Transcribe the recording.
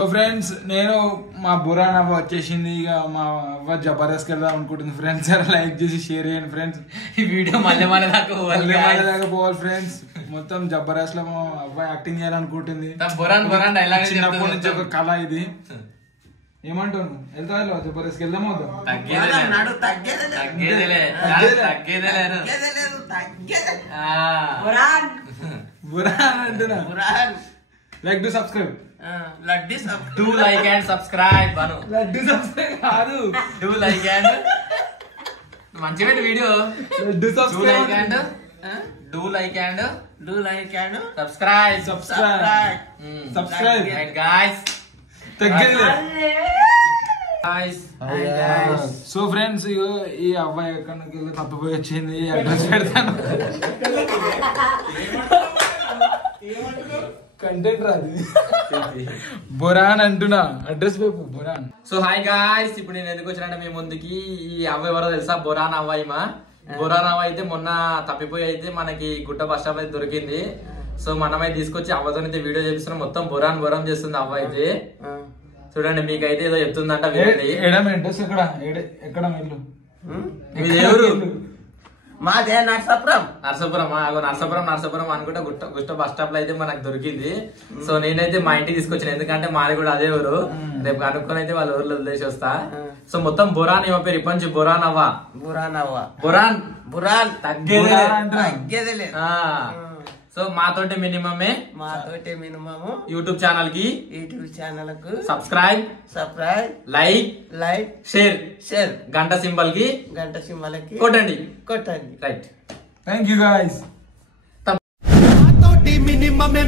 So friends నేను మా బురాన్ అవ్వ వచ్చేసింది. ఇక మా అవ్వ జబర్దస్త్ వెళ్దాం అనుకుంటుంది ఫ్రెండ్స్. లైక్ చేసి షేర్ చేయండి ఫ్రెండ్స్. ఈ వీడియో మళ్ళీ దాకా పోవాలి ఫ్రెండ్స్. మొత్తం జబర్దస్త్ లో మా అవ్వ యాక్టింగ్ చేయాలనుకుంటుంది. చిన్నప్పటి నుంచి ఒక కళ ఇది. ఏమంటాను వెళ్తా జబర్దస్త్ వెళ్దాం అవుతాం. బురాన్ అంటున్నా. Like to subscribe. Do like and subscribe banu. Do subscribe కాదు. Do like and మంచిగా video. Do subscribe and do like and subscribe. Subscribe. Right guys. తగ్గేది. Guys. సో ఫ్రెండ్స్ ఈ అబ్బాయి ఎక్కడికి వెళ్ళి తప్పిపోయి వచ్చింది. అడ్రస్ పెడతాను. కంటెంట్ రాదు. బురాన్ అంటున్నా. అడ్రస్ పేపు బురాన్. సో హాయ్ గాయ్స్, ఇప్పుడు నేను ఎందుకు వచ్చినంటే మీ ముందుకి ఈ అవ్వ ఎవరో తెలుసా? బురాన్ అవ్వాయిమా. బురాన్ అవ్వ అయితే మొన్న తప్పిపోయి అయితే మనకి గుట్ట బస్ స్టాప్ అయితే దొరికింది. సో మనమైతే తీసుకొచ్చి అవ్వతో అయితే వీడియో చేపిస్తున్నాం. మొత్తం బురాన్ చేస్తుంది అవ్వ అయితే. చూడండి మీకైతే ఏదో చెప్తుందంట. మీది ఎవరు? మాదే నర్సాపురం. నర్సాపురం అనుకుంటే గుట్ట బస్ స్టాప్ లో అయితే మనకు దొరికింది. సో నేనైతే మా ఇంటికి తీసుకొచ్చాను, ఎందుకంటే మాది కూడా అదే ఊరు. రేపు కనుక్కొని అయితే వాళ్ళ ఊర్లో వదిలేసి వస్తా. సో మొత్తం బురాన్ ఏమో పేరు ఇప్పటి నుంచి బురాన్ అవ్వ. బురాన్ తగ్గేదేలే. సో మాతోటి మినిమమే యూట్యూబ్ ఛానల్ కి సబ్స్క్రైబ్ లైక్ షేర్ గంట సింబల్ కి కొట్టండి. రైట్. Thank you guys. మినిమమే